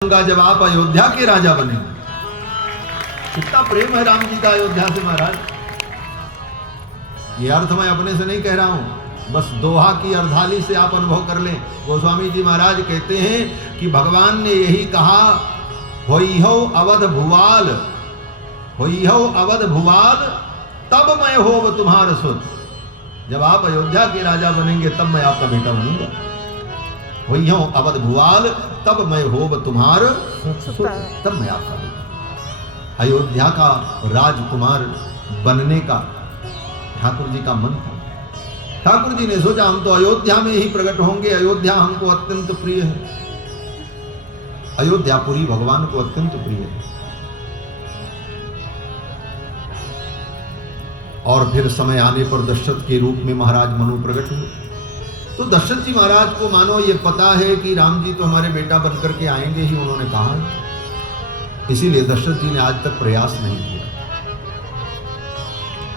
जब आप अयोध्या के राजा बनेंगे। कितना प्रेम है राम जी का अयोध्या से महाराज। ये अर्थ मैं अपने से नहीं कह रहा हूं, बस दोहा की अर्धाली से आप अनुभव कर लें। गोस्वामी जी महाराज कहते हैं कि भगवान ने यही कहा, होइहो अवध भुवाल, होइहो अवध भुवाल, तब मैं होव तुम्हारा सुत। जब आप अयोध्या के राजा बनेंगे तब मैं आपका बेटा बनूंगा। होइहो अवध भुवाल, तब मैं होव तुम्हार सुत, तब मैं आपका बेटा। अयोध्या का राजकुमार बनने का ठाकुर जी का मन था। ठाकुर जी ने सोचा हम तो अयोध्या में ही प्रकट होंगे, अयोध्या हमको अत्यंत प्रिय है, अयोध्यापुरी भगवान को अत्यंत प्रिय है। और फिर समय आने पर दशरथ के रूप में महाराज मनु प्रकट हुए। तो दशरथ जी महाराज को मानो ये पता है कि राम जी तो हमारे बेटा बनकर के आएंगे ही, उन्होंने कहा, इसीलिए दशरथ जी ने आज तक प्रयास नहीं किया।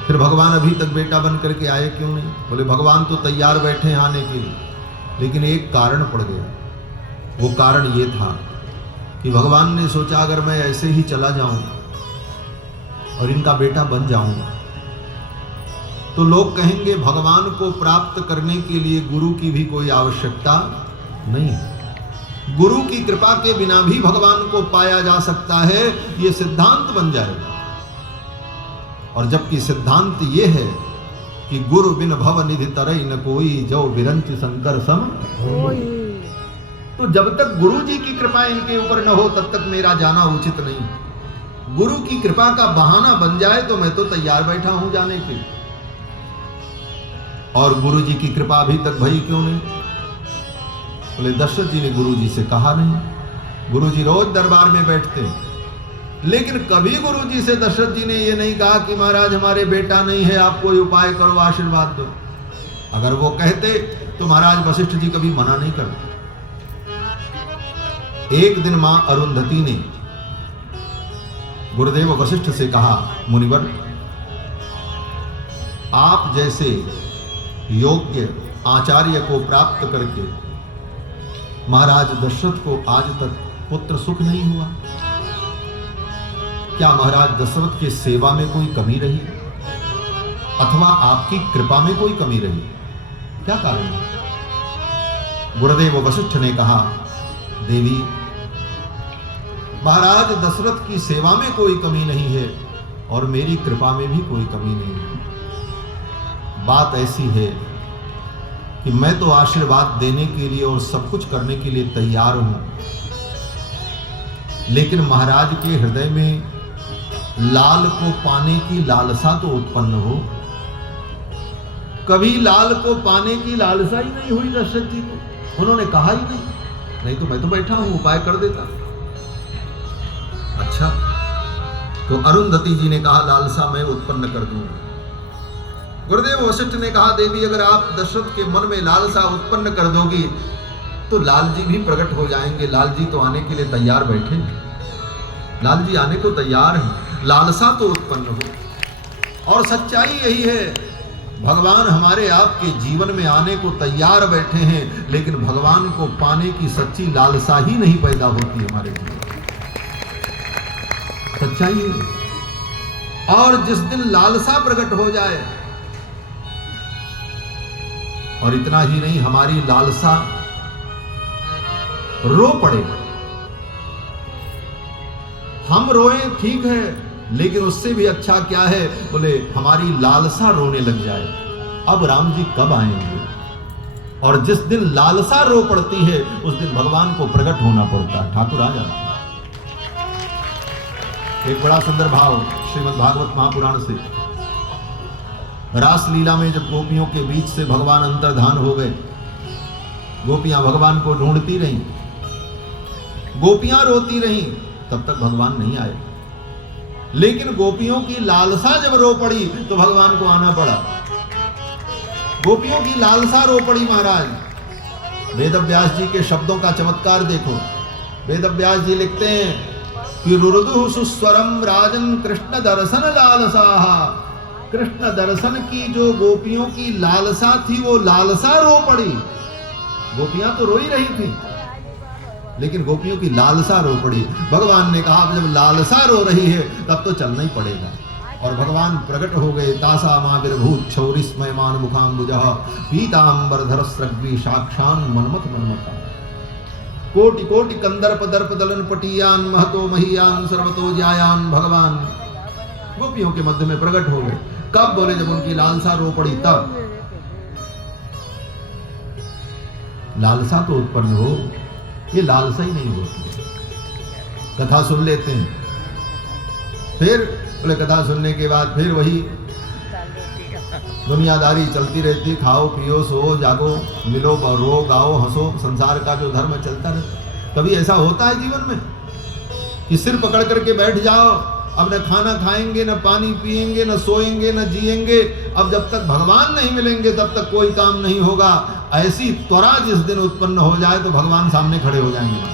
फिर भगवान अभी तक बेटा बन करके आए क्यों नहीं? बोले भगवान तो तैयार बैठे हैं आने के लिए, लेकिन एक कारण पड़ गया। वो कारण ये था कि भगवान ने सोचा अगर मैं ऐसे ही चला जाऊं और इनका बेटा बन जाऊं तो लोग कहेंगे भगवान को प्राप्त करने के लिए गुरु की भी कोई आवश्यकता नहीं है, गुरु की कृपा के बिना भी भगवान को पाया जा सकता है, ये सिद्धांत बन जाएगा। और जबकि सिद्धांत ये है कि गुरु बिन भव निधि तरई न कोई, जो विरंच शंकर सम होई। तो जब तक गुरु जी की कृपा इनके ऊपर न हो तब तक मेरा जाना उचित नहीं। गुरु की कृपा का बहाना बन जाए तो मैं तो तैयार बैठा हूं जाने के। और गुरु जी की कृपा अभी तक भई क्यों नहीं? बोले दशरथ जी ने गुरु जी से कहा नहीं। गुरु जी रोज दरबार में बैठते हैं, लेकिन कभी गुरु जी से दशरथ जी ने ये नहीं कहा कि महाराज हमारे बेटा नहीं है, आप कोई उपाय करो, आशीर्वाद दो। अगर वो कहते तो महाराज वशिष्ठ जी कभी मना नहीं करते। एक दिन मां अरुंधति ने गुरुदेव वशिष्ठ से कहा, मुनिवर आप जैसे योग्य आचार्य को प्राप्त करके महाराज दशरथ को आज तक पुत्र सुख नहीं हुआ। क्या महाराज दशरथ की सेवा में कोई कमी रही अथवा आपकी कृपा में कोई कमी रही? क्या कारण है? गुरुदेव वशिष्ठ ने कहा, देवी महाराज दशरथ की सेवा में कोई कमी नहीं है और मेरी कृपा में भी कोई कमी नहीं है। बात ऐसी है कि मैं तो आशीर्वाद देने के लिए और सब कुछ करने के लिए तैयार हूं, लेकिन महाराज के हृदय में लाल को पाने की लालसा तो उत्पन्न हो। कभी लाल को पाने की लालसा ही नहीं हुई दशरथ जी को, उन्होंने कहा ही नहीं तो मैं तो बैठा हूं, उपाय कर देता। अच्छा, तो अरुंधति जी ने कहा लालसा मैं उत्पन्न कर दूंगा। गुरुदेव वशिष्ठ ने कहा, देवी अगर आप दशरथ के मन में लालसा उत्पन्न कर दोगी तो लाल जी भी प्रकट हो जाएंगे। लाल जी तो आने के लिए तैयार बैठे, लाल जी आने को तैयार हैं, लालसा तो उत्पन्न हो। और सच्चाई यही है, भगवान हमारे आपके जीवन में आने को तैयार बैठे हैं, लेकिन भगवान को पाने की सच्ची लालसा ही नहीं पैदा होती हमारे जीवन में। सच्चाई है। और जिस दिन लालसा प्रकट हो जाए, और इतना ही नहीं हमारी लालसा रो पड़े, हम रोए ठीक है, लेकिन उससे भी अच्छा क्या है? बोले हमारी लालसा रोने लग जाए, अब राम जी कब आएंगे? और जिस दिन लालसा रो पड़ती है उस दिन भगवान को प्रकट होना पड़ता है, ठाकुर आ जाते हैं। एक बड़ा सुंदर भाव श्रीमद् भागवत महापुराण से, रास लीला में जब गोपियों के बीच से भगवान अंतर्धान हो गए, गोपियां भगवान को ढूंढती रहीं, गोपियां रोती रहीं, तब तक भगवान नहीं आए। लेकिन गोपियों की लालसा जब रो पड़ी तो भगवान को आना पड़ा। गोपियों की लालसा रो पड़ी महाराज। वेदव्यास जी के शब्दों का चमत्कार देखो। वेदव्यास जी लिखते हैं कि रुरुदु सुस्वरम राजन कृष्ण दर्शन लालसा। कृष्ण दर्शन की जो गोपियों की लालसा थी वो लालसा रो पड़ी। गोपियां तो रो ही रही थी, लेकिन गोपियों की लालसा रो पड़ी। भगवान ने कहा अब जब लालसा रो रही है तब तो चलना ही पड़ेगा। और भगवान प्रकट हो गए। तासा महावीरभूत क्षौरिस्मयमान मुखाम्बुजः पीतांबरधर स्रग्वी साक्षान् मन्मथ मन्मथा कोटि कोटि कंदर्प दर्प दलन पटियान महतो महीयान सर्वतो जायान भगवान गोपियों के मध्य में प्रकट हो गए। कब? बोले जब उनकी लालसा रो पड़ी तब। लालसा तो उत्पन्न हो, ये लालसा ही नहीं होती। कथा सुन लेते हैं, फिर बोले कथा सुनने के बाद फिर वही दुनियादारी चलती रहती। खाओ पियो सो जागो मिलो रो गाओ हंसो, संसार का जो धर्म चलता रहता। कभी ऐसा होता है जीवन में कि सिर पकड़ करके बैठ जाओ, अब न खाना खाएंगे, न पानी पिएंगे, न सोएंगे, न जिएंगे, अब जब तक भगवान नहीं मिलेंगे तब तक कोई काम नहीं होगा। ऐसी त्वरा जिस दिन उत्पन्न हो जाए तो भगवान सामने खड़े हो जाएंगे।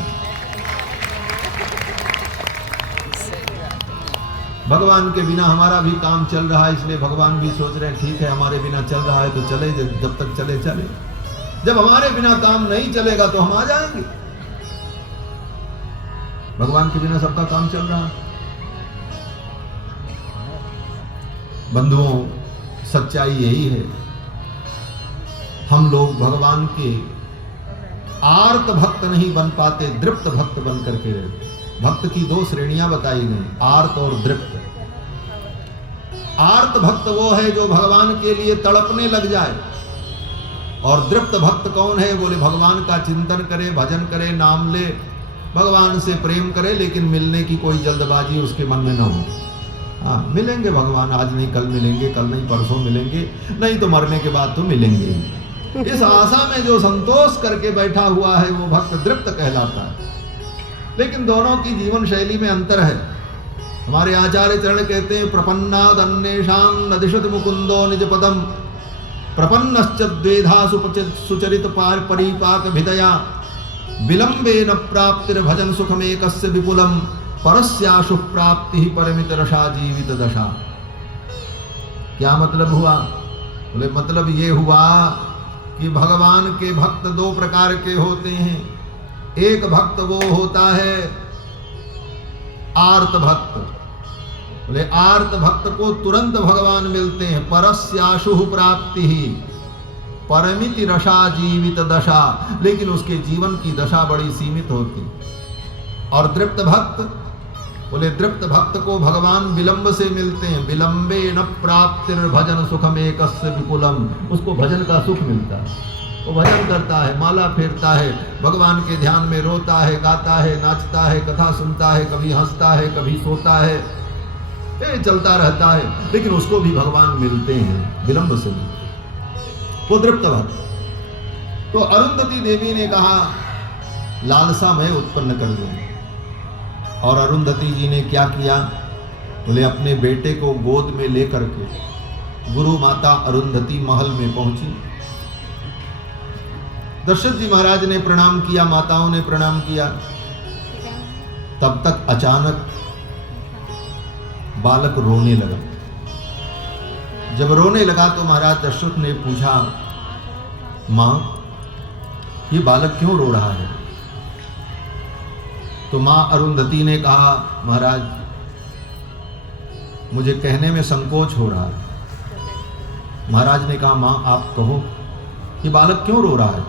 भगवान के बिना हमारा भी काम चल रहा है, इसलिए भगवान भी सोच रहे हैं ठीक है हमारे बिना चल रहा है तो चले, जब तक चले चले। जब हमारे बिना काम नहीं चलेगा तो हम आ जाएंगे। भगवान के बिना सबका काम चल रहा है। बंधुओं, सच्चाई यही है, हम लोग भगवान के आर्त भक्त नहीं बन पाते, दृप्त भक्त बन करके रहते। भक्त की दो श्रेणियां बताई गई, आर्त और दृप्त। आर्त भक्त वो है जो भगवान के लिए तड़पने लग जाए, और दृप्त भक्त कौन है? बोले भगवान का चिंतन करे, भजन करे, नाम ले, भगवान से प्रेम करे, लेकिन मिलने की कोई जल्दबाजी उसके मन में न हो। हाँ, मिलेंगे भगवान, आज नहीं कल मिलेंगे, कल नहीं परसों मिलेंगे, नहीं तो मरने के बाद तो मिलेंगे। इस आशा में जो संतोष करके बैठा हुआ है वो भक्त दृप्त कहलाता है। लेकिन दोनों की जीवन शैली में अंतर है। हमारे आचार्य चरण कहते हैं प्रपन्नाद अन्येषां न दिशत मुकुंदो निज पदम प्रपन्नश्च द्वेधा सुचरित परिपाक भिदया विलंबेन प्राप्तिर्भजन सुखमेकस्य विपुलम परस्याशु प्राप्ति परमित रसा जीवित दशा। क्या मतलब हुआ? बोले मतलब ये हुआ कि भगवान के भक्त दो प्रकार के होते हैं। एक भक्त वो होता है आर्त भक्त। बोले आर्त भक्त को तुरंत भगवान मिलते हैं। परस्याशु प्राप्ति ही परमिति रसा जीवित दशा, लेकिन उसके जीवन की दशा बड़ी सीमित होती। और दृप्त भक्त, बोले दृप्त भक्त को भगवान विलंब से मिलते हैं। विलंबे न प्राप्तिर भजन सुखम एकस्य विपुलम, उसको भजन का सुख मिलता है। वो भजन करता है, माला फेरता है, भगवान के ध्यान में रोता है, गाता है, नाचता है, कथा सुनता है, कभी हंसता है, कभी सोता है, ये चलता रहता है, लेकिन उसको भी भगवान मिलते हैं, विलंब से मिलते हैं। वो दृप्त भक्त। तो अरुंधति देवी ने कहा लालसा मैं उत्पन्न कर दूं। और अरुंधति जी ने क्या किया? बोले अपने बेटे को गोद में लेकर के गुरु माता अरुंधति महल में पहुंची। दशरथ जी महाराज ने प्रणाम किया, माताओं ने प्रणाम किया। तब तक अचानक बालक रोने लगा। जब रोने लगा तो महाराज दशरथ ने पूछा, मां ये बालक क्यों रो रहा है? तो मां अरुंधति ने कहा, महाराज मुझे कहने में संकोच हो रहा है। महाराज ने कहा, मां आप कहो ये बालक क्यों रो रहा है?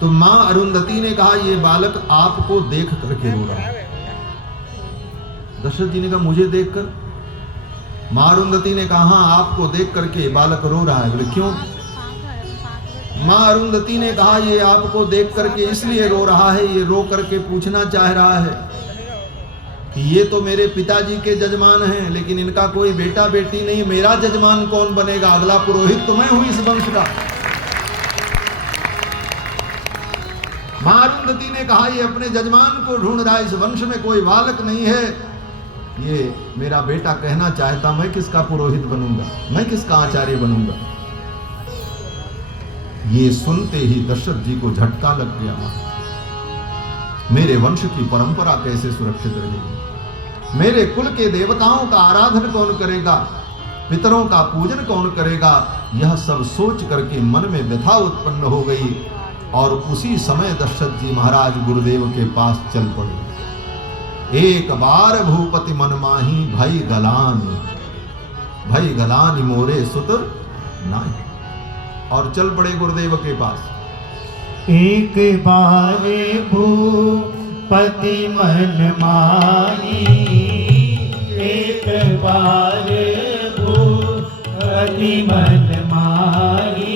तो मां अरुंधति ने कहा, ये बालक आपको देख करके रो रहा है। दशरथ जी ने कहा, मुझे देखकर? मां अरुंधति ने कहा, हाँ आपको देख करके बालक रो रहा है। बोले क्यों? मां अरुंधति ने कहा, ये आपको देख करके इसलिए रो रहा है, ये रो करके पूछना चाह रहा है कि ये तो मेरे पिताजी के जजमान हैं, लेकिन इनका कोई बेटा बेटी नहीं, मेरा जजमान कौन बनेगा? अगला पुरोहित तो मैं हूं इस वंश का। मां अरुंधति ने कहा, ये अपने जजमान को ढूंढ रहा है, इस वंश में कोई बालक नहीं है, ये मेरा बेटा कहना चाहता, मैं किसका पुरोहित बनूंगा, मैं किसका आचार्य बनूंगा। ये सुनते ही दशरथ जी को झटका लग गया, मेरे वंश की परंपरा कैसे सुरक्षित रहेगी? मेरे कुल के देवताओं का आराधन कौन करेगा? पितरों का पूजन कौन करेगा? यह सब सोच करके मन में व्यथा उत्पन्न हो गई और उसी समय दशरथ जी महाराज गुरुदेव के पास चल पड़े। एक बार भूपति मन माही भई गलान मोरे सुत नाही, और चल पड़े गुरुदेव के पास। एक बार भूपति मन माही, एक बार भूपति मन माही,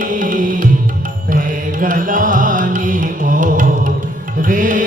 गलानी मोरे